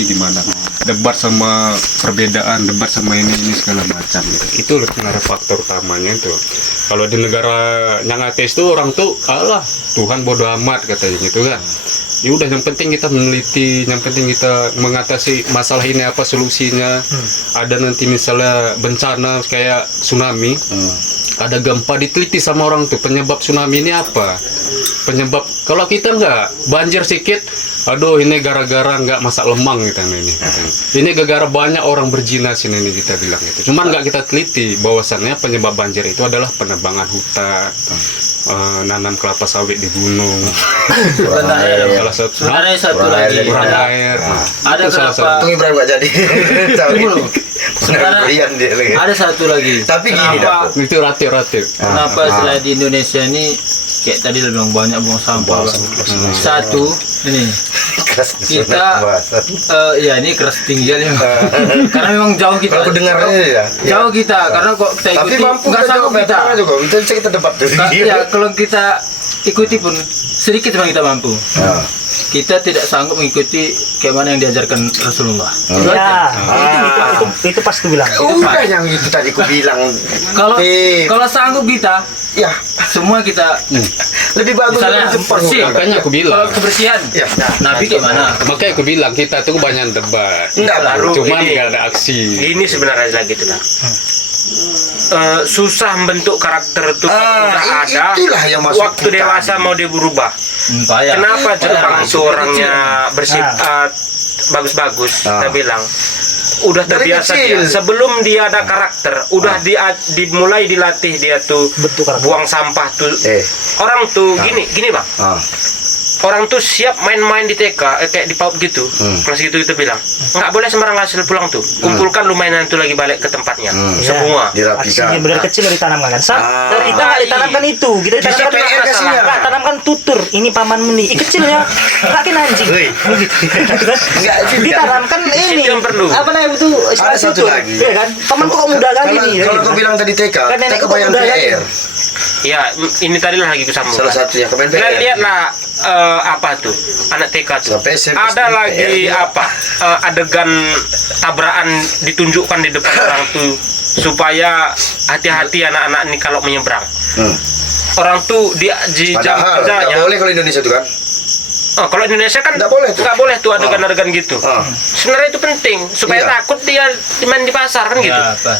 gimana, debat sama perbedaan, debat sama ini segala macam gitu. Itu sebenarnya faktor utamanya itu. Kalau di negara yang ateis tuh orang tuh Allah Tuhan bodoh amat katanya gitu kan. Ya udah, yang penting kita meneliti, yang penting kita mengatasi masalah ini, apa solusinya. Ada nanti misalnya bencana kayak tsunami, ada gempa, diteliti sama orang tuh penyebab tsunami ini apa, penyebab. Kalau kita enggak, banjir sedikit, aduh ini gara-gara nggak masak lemang gitu ini. Ini gara-gara banyak orang berzina sini ini kita bilang itu. Cuman nggak kita teliti bahwasannya penyebab banjir itu adalah penebangan hutan, nanam kelapa sawit di gunung. Sebenarnya satu lagi kurang air. Ada Itu salah kenapa? satu. Ibrahim nggak jadi. Sekarang ada satu lagi. Tapi gini Kenapa- dah. Itu ratif. Kenapa selain di Indonesia ini kayak tadi lo bilang banyak buang sampah. Satu ini kita ya ini keras tinggi kali karena memang jauh kita. Aku dengar aja ya. Jauh kita karena kok kita Tapi ikuti mampu nggak sanggup kita. juga. Kita bisa kita debat tuh. Ya kalau kita ikuti pun sedikit memang kita mampu. Kita tidak sanggup mengikuti kayak mana yang diajarkan Rasulullah. Itu Ya, aja. itu pas tuh bilang. Udah yang itu tadi ku bilang. Kalau sanggup kita, Ya, semua kita lebih bagus misalnya dari Jepang. bersih. Makanya aku bilang. Kalau kebersihan, Ya. Nabi kayak mana? Makanya aku bilang kita tuh banyak debat. Enggak baru. Cuman ini- nggak ada aksi. Ini sebenarnya lagi tuh dah. Susah membentuk karakter itu udah ada. Itulah yang masuk Waktu dewasa mau dia berubah. Payah. Kenapa Jepang Payah. itu orangnya bersifat bagus-bagus? Kita bilang udah Dari terbiasa kecil. dia. Sebelum dia ada karakter, udah dimulai dilatih dia tuh Bentuk karakter. buang sampah tuh. Orang tuh gini bang. Orang tuh siap main-main di TK, kayak di PAUD gitu, kelas gitu itu bilang, nggak boleh sembarang hasil pulang tuh, kumpulkan lu mainan itu lagi balik ke tempatnya, semua. Dirapikan. Aksinya dari kecil udah ditanamkan kan. Dari kita nggak ditanamkan itu, kita Di ditanamkan CPR kasihnya. nggak tanamkan tutur. Ini paman meni. Kecil ya, nggak kena anjing. Enggak juga. Ditanamkan ini. yang perlu. Apa namanya itu? Ada satu tutur. lagi. Iya kan? Paman kok muda kali Kalau ini. kalau kau bilang tadi TK, Kan nenek TK kok bayang muda kan? PR. Ya, ini tadi lah lagi kusambung. Salah satunya kemen Kalian PR. lihatlah apa tuh anak TK tuh. Sampai SMP Ada lagi PR. apa adegan tabrakan ditunjukkan di depan orang tuh supaya hati-hati anak-anak ini kalau menyeberang. Orang tuh di jam Padahal nggak kerjanya. boleh kalau Indonesia itu kan. Kalau Indonesia kan Nggak boleh tuh. nggak boleh tuh adegan-adegan gitu. Ah. Sebenarnya itu penting supaya Iya. takut dia main di pasar kan gitu. Ya, apa?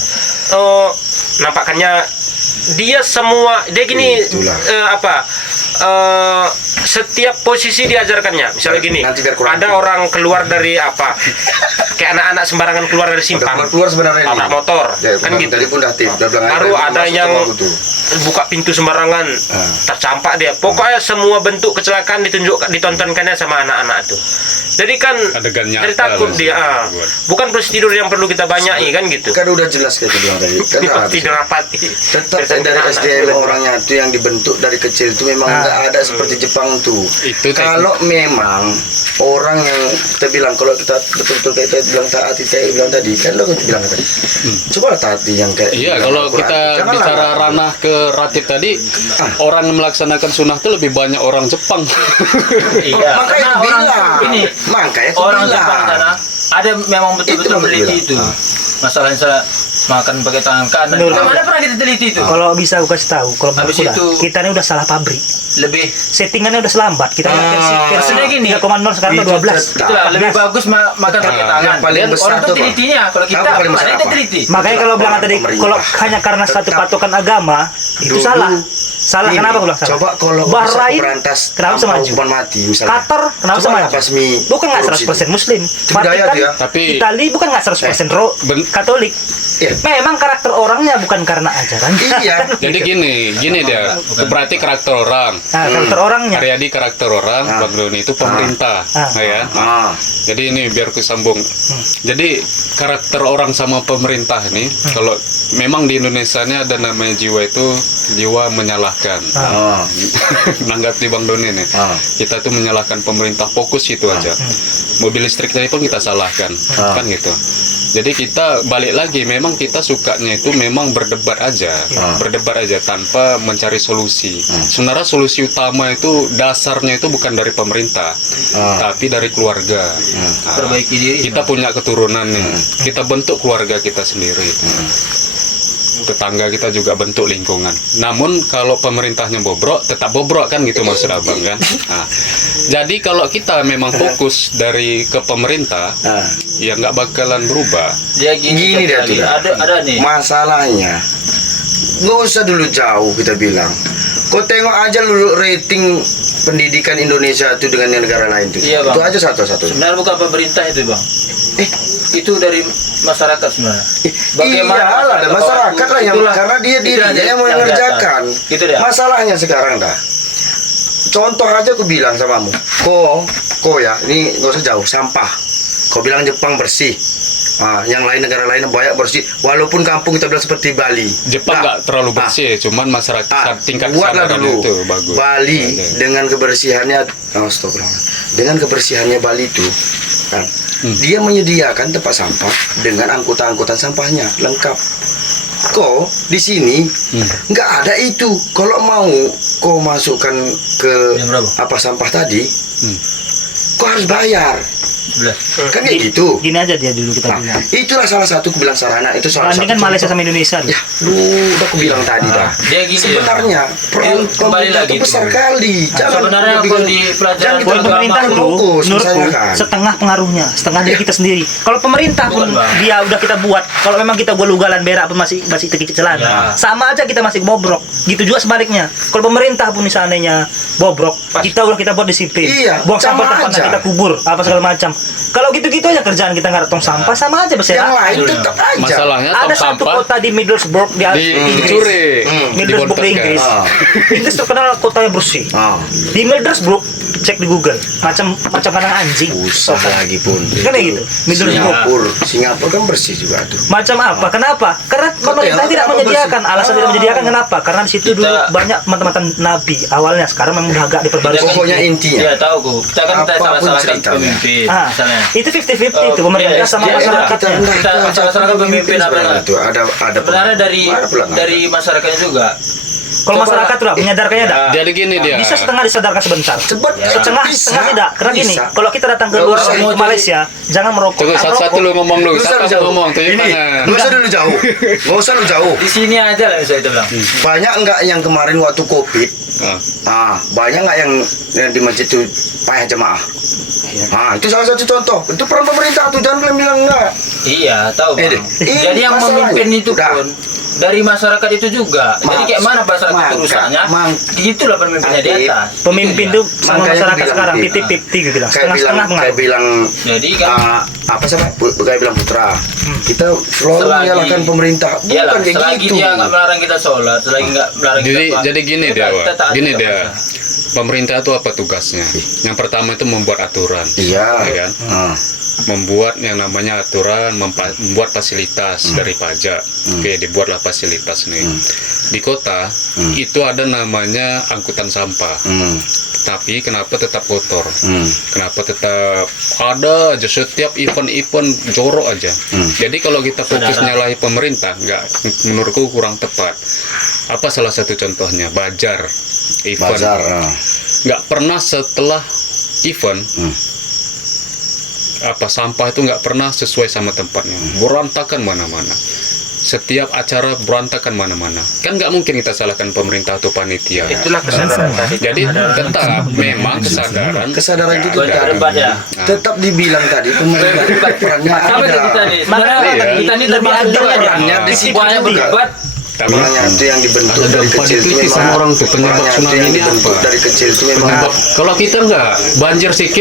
Nampaknya dia semua dia gini Itulah. setiap posisi diajarkannya. Misalnya gini, Nanti biar kurang. ada orang keluar dari apa? Kayak anak-anak sembarangan keluar dari simpang. Udah keluar sebenarnya ini. Tabrak motor, Ya, kan gitu. Tadi pun udah tip. Udah bilang Baru aja, ada masuk yang sama aku tuh. buka pintu sembarangan, tercampak dia. Pokoknya semua bentuk kecelakaan ditontonkannya sama anak-anak tuh. Jadi kan Adegan nyata dari takut lah dia, buat. bukan prosedur yang perlu kita banyaki kan gitu. Kan udah jelas kayak itu bilang tadi. Kan Ini pasti habis. dirapati. Tetap dari SDM orangnya itu yang dibentuk dari kecil itu memang nggak ada seperti Jepang tuh. Itu Kalau memang orang yang kita bilang kalau kita betul-betul kayak kita bilang taati kayak bilang tadi kan lo bilang tadi. Coba taati yang kayak. Iya, bilang kalau Al-Quran. kita Jangan bicara lah. ranah ke ratif tadi, orang yang melaksanakan sunnah itu lebih banyak orang Jepang. Iya. Makanya Karena aku orang bilang. ini Makanya aku orang bilang. Jepang sana ada memang betul-betul Itu yang aku meneliti itu. bilang. Masalahnya saya makan pakai tangan kanan. Menurut Kita aku. mana pernah kita teliti itu? Kalau bisa aku kasih tahu, kalau Habis menurutku itu- kita ini udah salah pabrik. Lebih Settingannya udah selambat. Kita versi Maksudnya gini. 3,0 sekarang udah 12. itulah lebih bagus makan pakai tangan. Yang paling Dan besar orang tuh, tuh Bang. telitinya. Kalau kita Apa paling besar mana apa? kita teliti. Makanya kalau bilang tadi Pemerintah. kalau hanya karena satu Tetap. patokan agama itu Dulu. salah. Salah Ini, kenapa aku bilang salah? Coba kalau bisa Bahrain berantas kenapa tanpa semaju? hukuman mati misalnya. Qatar kenapa Coba semaju? basmi Bukan nggak korupsi 100% Muslim. budaya Vatikan, dia. Tapi- Itali bukan nggak 100% Katolik. Iya. Memang karakter orangnya bukan karena ajaran. Iya. Jadi gini dia, berarti karakter orang. Nah, karakter orangnya. Haryadi karakter orang, Bang Doni itu pemerintah, ya. Jadi ini biar ku sambung. Jadi karakter orang sama pemerintah ini, kalau memang di Indonesia ini ada namanya jiwa itu jiwa menyalahkan. menyalahkan. Oh. Menanggapi Bang Doni nih. Kita tuh menyalahkan pemerintah, fokus itu aja. Mobil listrik tadi pun kita salahkan, kan gitu. Jadi kita balik lagi, memang kita sukanya itu memang berdebat aja tanpa mencari solusi. Sebenarnya solusi utama itu dasarnya itu bukan dari pemerintah, tapi dari keluarga. Nah, Perbaiki diri. kita punya keturunan nih, kita bentuk keluarga kita sendiri. Tetangga kita juga bentuk lingkungan. Namun kalau pemerintahnya bobrok, tetap bobrok kan gitu maksud abang kan. Nah, jadi kalau kita memang fokus dari ke pemerintah, ya nggak bakalan berubah. Dia Gini dia tuh. ada nih. Masalahnya nggak usah dulu jauh kita bilang. Kau tengok aja dulu rating pendidikan Indonesia itu dengan negara lain tuh. Iya, Bang. Itu aja satu-satu. Sebenarnya bukan pemerintah itu, Bang. Itu dari masyarakat sebenarnya. Iyalah, ada masyarakat lah yang karena dia dirinya yang mau mengerjakan. Itu dia. Masalahnya sekarang dah. Contoh aja aku bilang samamu. Kok ya, ini nggak usah jauh, sampah. Kau bilang Jepang bersih. Nah, yang lain negara lain banyak bersih. Walaupun kampung kita bilang seperti Bali. Jepang nggak terlalu bersih, cuman masyarakat tingkat buatlah kesadaran dulu itu bagus. Bali Oke. dengan kebersihannya, dengan kebersihannya Bali itu, kan, dia menyediakan tempat sampah dengan angkutan sampahnya lengkap. Kok di sini nggak ada itu. Kalau mau kau masukkan ke Jam berapa? apa sampah tadi, kau harus bayar. 11. Kan kayak gitu. Gini aja dia dulu kita Nah, bilang. itulah salah satu aku bilang sarana itu salah satu. Bandingkan Malaysia sama Indonesia. Ya, udah aku bilang tadi dah. Dia gini. Sebenarnya peran kembali pemerintah lagi itu besar tuh. kali. Sebenarnya kalau di pelajaran jangan kita Kalau pemerintah terlalu itu, fokus, menurutku misalkan. setengah pengaruhnya, setengah dari kita sendiri. Kalau pemerintah pun Bukan, Bang. dia udah kita buat, kalau memang kita ugal-ugalan berak pun masih terkicit celana, Ya. sama aja kita masih bobrok. Gitu juga sebaliknya. Kalau pemerintah pun misalnya bobrok, kita buat disiplin. Iya, Buang sama sampah aja. kita kubur, apa segala macam. Kalau gitu-gitu aja kerjaan kita nggak tong sampah, sama aja Yang berserakan. lain tetap aja. Masalahnya Ada tong satu sampah kota di Middlesbrough di Inggris. dicuri, Middlesbrough di Inggris. Ah. Inggris terkenal kotanya bersih. Di Middlesbrough, cek di Google, macam kandang anjing. Usah lagi pun. Kan kayak gitu. Middlesbrough. Singapura kan bersih juga tuh. Macam apa? Kenapa? Karena pemerintah ya, tidak kenapa menyediakan. bersih? Alasan tidak menyediakan kenapa? Karena di situ dulu Kita- banyak mantan nabi awalnya. Sekarang memang udah agak diperbarui. Pokoknya intinya. Ya tahu gua. Kita kan kita Apapun salah-salahkan ceritanya. pemimpin Ah, misalnya. itu 50-50 itu pemerintah sama iya, masyarakatnya. Kita salah-salahkan pemimpin apa enggak? Itu ada Sebenarnya Ada pula nggak dari masyarakatnya juga. Kalau masyarakat tuh lah menyadarkannya dah. jadi gini dia. Bisa setengah disadarkan sebentar. Cepat. Setengah tidak. Karena gini, Bisa. kalau kita datang ke Nggak luar usah. ke Malaysia, jangan merokok. Tunggu satu-satu lu ngomong lu. Nggak usah Siapa lu jauh. ngomong tuh? Ini, Gimana? nggak usah dulu jauh. Nggak usah lu jauh. Di sini aja lah saya itu bilang. Banyak nggak yang kemarin waktu COVID? Banyak nggak yang di masjid itu payah jemaah? Itu salah satu contoh. Itu peran pemerintah tuh, jangan kalian bilang enggak. Iya, tahu Bang. Ini Jadi yang masalahnya. memimpin itu Udah. pun dari masyarakat itu juga. Jadi kayak mana masyarakat itu rusaknya? Itulah pemimpinnya di Aktif. atas. Pemimpin Itu tuh sama Makanya masyarakat bilang, sekarang Pip. 50-50 gue bilang. Kayak bilang, Setengah-setengah kayak pengaruh. bilang dia. Jadi kan apa sih Pak? Kayak bilang Putra. Kita selalu Selagi- menyalahkan pemerintah. iyalah, Bukan kayak selagi gitu. dia nggak melarang kita sholat, selagi nggak melarang kita apa, Jadi gini udah, dia, Wak. kita taat Gini juga dia. masa. Pemerintah itu apa tugasnya? Yang pertama itu membuat aturan. Iya. Ya kan? Membuat yang namanya aturan, membuat fasilitas dari pajak. Oke, dibuatlah fasilitas nih. Di kota itu ada namanya angkutan sampah. Tapi kenapa tetap kotor? Kenapa tetap ada aja setiap event-event jorok aja? Jadi kalau kita fokus nyalahi pemerintah, menurutku kurang tepat. Apa salah satu contohnya? Bajar event. Bazar. Nggak pernah setelah event sampah itu nggak pernah sesuai sama tempatnya, berantakan mana-mana. Setiap acara berantakan mana-mana. Kan nggak mungkin kita salahkan pemerintah atau panitia. Itulah kesadaran tadi. Jadi tetap memang kesadaran Kesadaran itu nggak tetap ada. Debat ya. Nah, Tetap dibilang tadi pemerintah itu perannya Sama ada. kayak kita nih. Makanya Sebenarnya iya. kita ini Lebih termasuk ada juga ya. Perannya di situ Semuanya juga. berdebat. tapi Makanya itu yang dibentuk ada dari dampak kecil itu dikit sama memang orang tuh, penyebab makanya itu tsunami yang ini dibentuk apa? dari kecil itu memang kalau kita nggak banjir sedikit